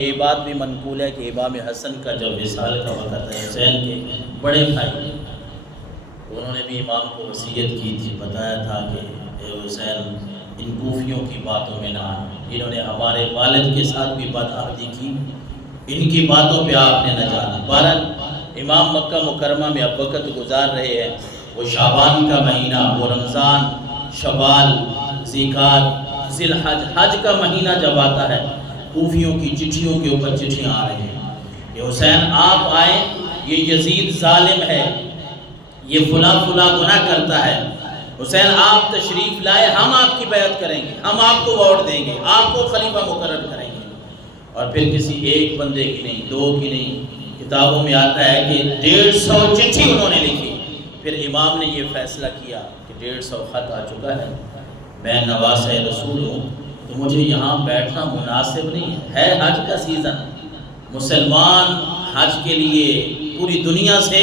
یہ بات بھی منقول ہے کہ امام حسن کا جب وصال کا وقت ہے، حسین کے بڑے بھائی انہوں نے بھی امام کو وصیت کی تھی، بتایا تھا کہ اے حسین ان کوفیوں کی باتوں میں نہ آنا، انہوں نے ہمارے والد کے ساتھ بھی بدعہدی کی، ان کی باتوں پہ آپ نے نہ جانا۔ بہرحال امام مکہ مکرمہ میں اب وقت گزار رہے ہیں، وہ شعبان کا مہینہ، وہ رمضان، شوال، ذیقعدہ، ذی الحج، حج کا مہینہ جب آتا ہے، کوفیوں کی چٹھیوں کے اوپر چٹھیاں آ رہی ہیں کہ حسین آپ آئیں، یہ یزید ظالم ہے، یہ فلاں فلاں گناہ کرتا ہے، حسین آپ تشریف لائے، ہم آپ کی بیعت کریں گے، ہم آپ کو ووٹ دیں گے، آپ کو خلیفہ مقرر کریں گے۔ اور پھر کسی ایک بندے کی نہیں، دو کی نہیں، کتابوں میں آتا ہے کہ 150 چٹھی انہوں نے لکھی۔ پھر امام نے یہ فیصلہ کیا کہ 150 خط آ چکا ہے، میں نواسہ رسول ہوں تو مجھے یہاں بیٹھنا مناسب نہیں ہے، حج کا سیزن، مسلمان حج کے لیے پوری دنیا سے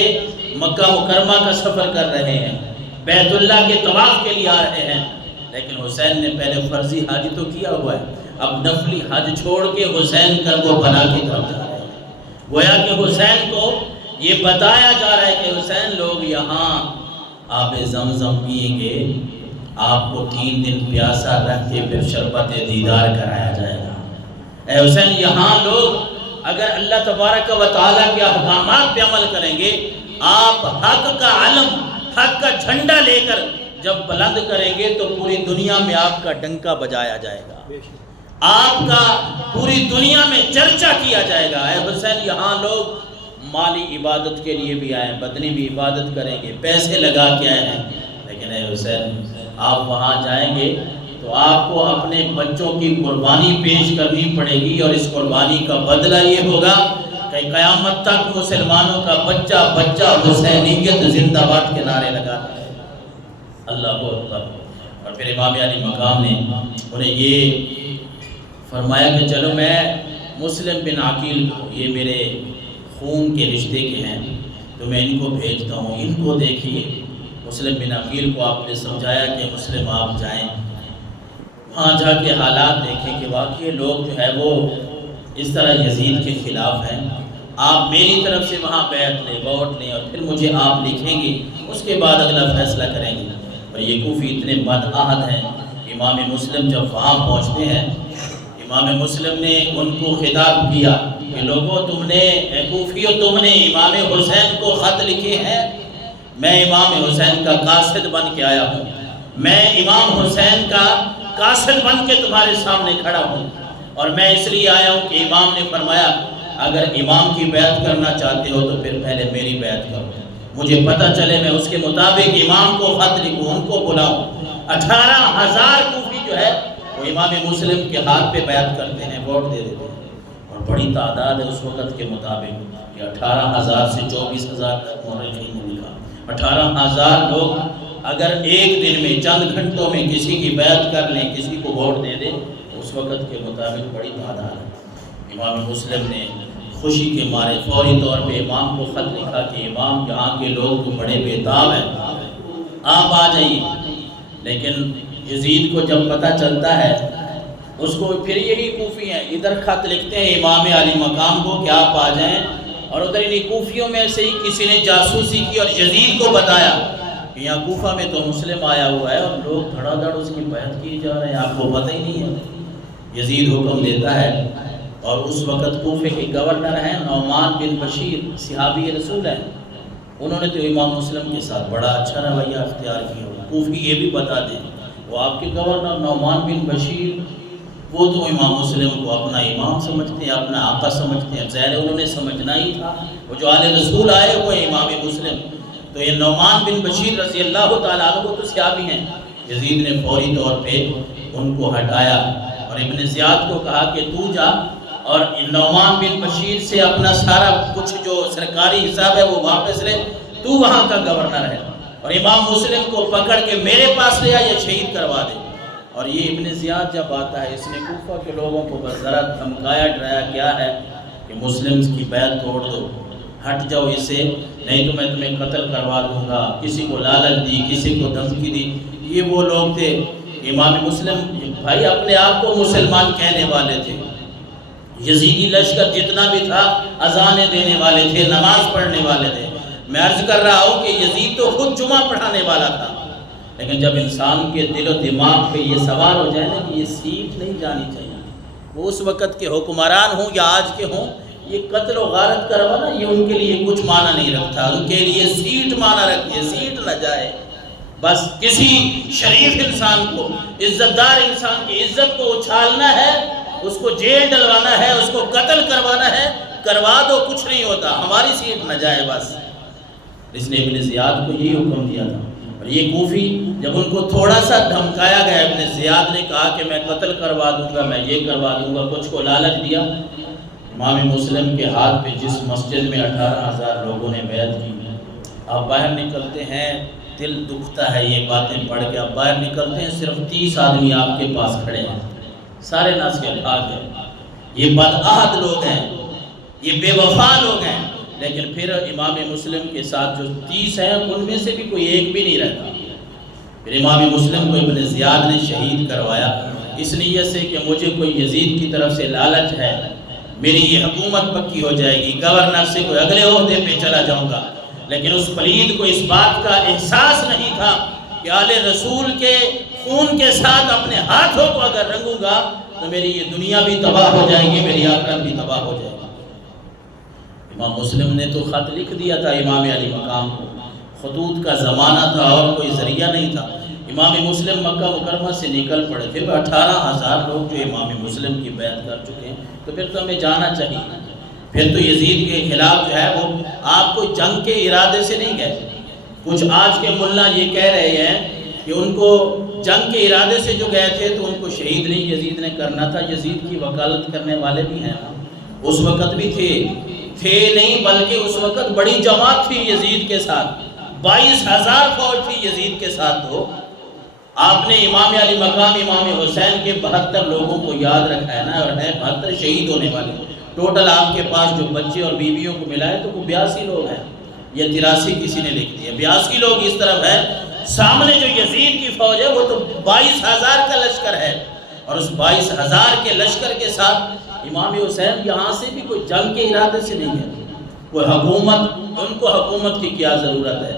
مکہ مکرمہ کا سفر کر رہے ہیں، بیت اللہ کے طواف کے لیے آ رہے ہیں، لیکن حسین نے پہلے فرضی حج تو کیا ہوا ہے، اب نفلی حج چھوڑ کے حسین کا وہ بنا کی طرف جا رہے ہیں۔ گویا کہ حسین کو یہ بتایا جا رہا ہے کہ حسین لوگ یہاں آب زمزم پیئیں گے، آپ کو 3 دن پیاسا رکھ کے پھر شربت دیدار کرایا جائے گا۔ اے حسین یہاں لوگ اگر اللہ تبارک و تعالیٰ کے احکامات پہ عمل کریں گے، آپ حق کا علم، حق کا جھنڈا لے کر جب بلند کریں گے تو پوری دنیا میں آپ کا ڈنکا بجایا جائے گا، آپ کا پوری دنیا میں چرچا کیا جائے گا۔ اے حسین یہاں لوگ مالی عبادت کے لیے بھی آئے، بدنی بھی عبادت کریں گے، پیسے لگا کے آئے ہیں، لیکن اے حسین آپ وہاں جائیں گے تو آپ کو اپنے بچوں کی قربانی پیش کرنی پڑے گی، اور اس قربانی کا بدلہ یہ ہوگا کہ قیامت تک مسلمانوں کا بچہ بچہ حسینیت زندہ باد کے نعرے لگاتا ہے۔ اللہ اکبر۔ اور پھر امام علی مقام نے انہیں یہ فرمایا کہ چلو میں مسلم بن عقیل کو، یہ میرے خون کے رشتے کے ہیں، تو میں ان کو بھیجتا ہوں، ان کو دیکھیے۔ مسلم بن عقیل کو آپ نے سمجھایا کہ مسلم آپ جائیں، وہاں جا کے حالات دیکھیں کہ واقعی لوگ جو ہے وہ اس طرح یزید کے خلاف ہیں، آپ میری طرف سے وہاں بیعت لیں، ووٹ لیں، اور پھر مجھے آپ لکھیں گے، اس کے بعد اگلا فیصلہ کریں گے۔ اور یہ کوفی اتنے بدعہد ہیں، امام مسلم جب وہاں پہنچتے ہیں، امام مسلم نے ان کو خطاب کیا کہ لوگوں تم نے کوفیو تم نے امام حسین کو خط لکھے ہیں، میں امام حسین کا قاصد بن کے آیا ہوں، میں امام حسین کا قاصد بن کے تمہارے سامنے کھڑا ہوں، اور میں اس لیے آیا ہوں کہ امام نے فرمایا اگر امام کی بیعت کرنا چاہتے ہو تو پھر پہلے میری بیعت کرو، مجھے پتہ چلے میں اس کے مطابق امام کو خط لکھوں، ان کو بلاؤں۔ 18,000 کوفی جو ہے وہ امام مسلم کے ہاتھ پہ بیعت کرتے ہیں، ووٹ دے دیتے ہیں، اور بڑی تعداد ہے اس وقت کے مطابق کہ 18,000 سے 24,000 تک مورخین نے لکھا۔ 18,000 لوگ اگر ایک دن میں چند گھنٹوں میں کسی کی بیعت کر لیں، کسی کو ووٹ دے دیں، اس وقت کے مطابق بڑی تعداد ہے۔ امام مسلم نے خوشی کے مارے فوری طور پہ امام کو خط لکھا کہ امام یہاں کے لوگ تو بڑے بےتاب ہیں، آپ آ جائیے۔ لیکن یزید کو جب پتہ چلتا ہے، اس کو پھر یہی کوفی ہیں ادھر خط لکھتے ہیں امام علی مقام کو کہ آپ آ جائیں، اور ادھر انہیں کوفیوں میں سے ہی کسی نے جاسوسی کی اور یزید کو بتایا کہ یہاں کوفہ میں تو مسلم آیا ہوا ہے اور لوگ دھڑا دھڑ اس کی بیعت کی جا رہے ہیں، آپ کو پتہ ہی نہیں ہے۔ یزید حکم دیتا ہے، اور اس وقت کوفے کے گورنر ہیں نعمان بن بشیر، صحابی رسول ہیں، انہوں نے تو امام مسلم کے ساتھ بڑا اچھا رویہ اختیار کیا۔ کوفی یہ بھی بتا دیں، وہ آپ کے گورنر نعمان بن بشیر وہ تو امام مسلم کو اپنا امام سمجھتے ہیں، اپنا آقا سمجھتے ہیں، ظاہر انہوں نے سمجھنا ہی تھا، وہ جو آل رسول آئے ہوئے امام مسلم، تو یہ نعمان بن بشیر رضی اللہ تعالیٰ عنہ وہ تو صحابی ہیں۔ یزید نے فوری طور پہ ان کو ہٹایا اور ابن زیاد کو کہا کہ تو جا اور نعمان بن بشیر سے اپنا سارا کچھ جو سرکاری حساب ہے وہ واپس لے، تو وہاں کا گورنر ہے، اور امام مسلم کو پکڑ کے میرے پاس لے آ یا شہید کروا دے۔ اور یہ ابن زیاد جب آتا ہے، اس نے کوفہ کے لوگوں کو بس ذرا دھمکایا ڈرایا کیا ہے کہ مسلم کی بیعت توڑ دو، ہٹ جاؤ اس سے، نہیں تو میں تمہیں قتل کروا دوں گا، کسی کو لالچ دی، کسی کو دھمکی دی۔ یہ وہ لوگ تھے، امام مسلم بھائی اپنے آپ کو مسلمان کہنے والے تھے، یزیدی لشکر جتنا بھی تھا اذانیں دینے والے تھے، نماز پڑھنے والے تھے۔ میں عرض کر رہا ہوں کہ یزید تو خود جمعہ پڑھانے والا تھا، لیکن جب انسان کے دل و دماغ پہ یہ سوال ہو جائے نا کہ یہ سیٹ نہیں جانی چاہیے، وہ اس وقت کے حکمران ہوں یا آج کے ہوں، یہ قتل و غارت کروانا یہ ان کے لیے کچھ معنی نہیں رکھتا، ان کے لیے سیٹ معنی رکھتی ہے، سیٹ نہ جائے۔ بس کسی شریف انسان کو، عزت دار انسان کی عزت کو اچھالنا ہے، اس کو جیل ڈلوانا ہے، اس کو قتل کروانا ہے، کروا دو، کچھ نہیں ہوتا، ہماری سیٹ نہ جائے بس۔ اس نے ابن زیاد کو یہی حکم دیا تھا، اور یہ کوفی جب ان کو تھوڑا سا دھمکایا گیا، ابن زیاد نے کہا کہ میں قتل کروا دوں گا، میں یہ کروا دوں گا، کچھ کو لالچ دیا۔ امام مسلم کے ہاتھ پہ جس مسجد میں 18,000 لوگوں نے بیعت کی، آپ باہر نکلتے ہیں دل دکھتا ہے یہ باتیں پڑھ کے، آپ باہر نکلتے ہیں صرف 30 آدمی آپ کے پاس کھڑے ہیں، سارے ناس کے بھاگ ہیں، یہ بدعہد لوگ ہیں، یہ بے وفا لوگ ہیں، لیکن پھر امام مسلم کے ساتھ جو 30 ہیں ان میں سے بھی کوئی ایک بھی نہیں رہتا۔ پھر امام مسلم کو ابن زیاد نے شہید کروایا اس نیت سے کہ مجھے کوئی یزید کی طرف سے لالچ ہے، میری یہ حکومت پکی ہو جائے گی، گورنر سے کوئی اگلے عہدے پہ چلا جاؤں گا۔ لیکن اس پلید کو اس بات کا احساس نہیں تھا کہ آل رسول کے خون کے ساتھ اپنے ہاتھوں کو اگر رنگوں گا تو میری یہ دنیا بھی تباہ ہو جائے گی، میری آخرت بھی تباہ ہو جائے گی۔ امام مسلم نے تو خط لکھ دیا تھا امام علی مقام کو، خطوط کا زمانہ تھا اور کوئی ذریعہ نہیں تھا۔ امام مسلم مکہ مکرمہ سے نکل پڑے تھے، 18,000 لوگ جو امام مسلم کی بیعت کر چکے ہیں، تو پھر تو ہمیں جانا چاہیے۔ پھر تو یزید کے خلاف جو ہے وہ آپ کو جنگ کے ارادے سے نہیں گئے۔ کچھ آج کے ملا یہ کہہ رہے ہیں کہ ان کو جنگ کے ارادے سے جو گئے تھے تو ان کو شہید نہیں یزید نے کرنا تھا، یزید کی وکالت کرنے والے بھی ہیں، اس وقت بھی تھے نہیں، بلکہ اس وقت بڑی جماعت تھی یزید کے ساتھ، 22,000 فوج تھی یزید کے ساتھ۔ تو آپ نے امام علی مقام امام حسین کے 72 لوگوں کو یاد رکھا ہے نا، اور ہے 72 شہید ہونے والے، ٹوٹل آپ کے پاس جو بچے اور بیویوں کو ملا ہے تو وہ 82 لوگ ہیں، یا 83 کسی نے لکھ دیا، 82 لوگ اس طرف ہے۔ سامنے جو یزید کی فوج ہے وہ تو 22,000 کا لشکر ہے، اور اس 22,000 کے لشکر کے ساتھ امام حسین یہاں سے بھی کوئی جنگ کے ارادے سے نہیں ہے، کوئی حکومت، ان کو حکومت کی کیا ضرورت ہے،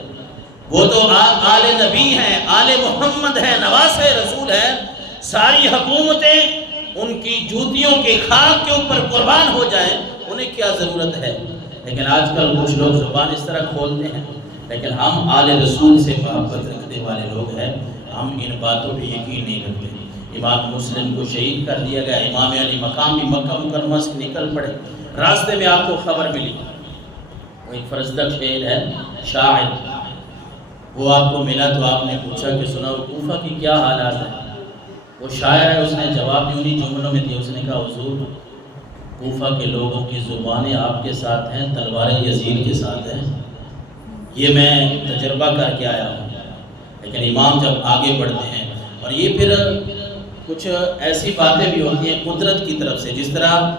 وہ تو آل نبی ہیں، آل محمد ہیں، نواسے رسول ہیں، ساری حکومتیں ان کی جوتیوں کے خاک کے اوپر قربان ہو جائیں، انہیں کیا ضرورت ہے۔ لیکن آج کل کچھ لوگ زبان اس طرح کھولتے ہیں، لیکن ہم آل رسول سے محبت رکھنے والے لوگ ہیں، ہم ان باتوں پہ یقین نہیں رکھتے۔ امام مسلم کو شہید کر دیا گیا، امام علی مقام بھی مکہ مکرمہ سے نکل پڑے، راستے میں آپ کو خبر ملی، وہ ایک فرزدق شعر ہے، شاعر، وہ آپ کو ملا تو آپ نے پوچھا کہ سنا کوفہ کی کیا حالات ہیں؟ وہ شاعر ہے، اس نے جواب بھی انہی جملوں میں دیا، اس نے کہا حضور کوفہ کے لوگوں کی زبانیں آپ کے ساتھ ہیں، تلواریں یزید کے ساتھ ہیں، یہ میں تجربہ کر کے آیا ہوں۔ لیکن امام جب آگے بڑھتے ہیں، اور یہ پھر کچھ ایسی باتیں بھی ہوتی ہیں قدرت کی طرف سے، جس طرح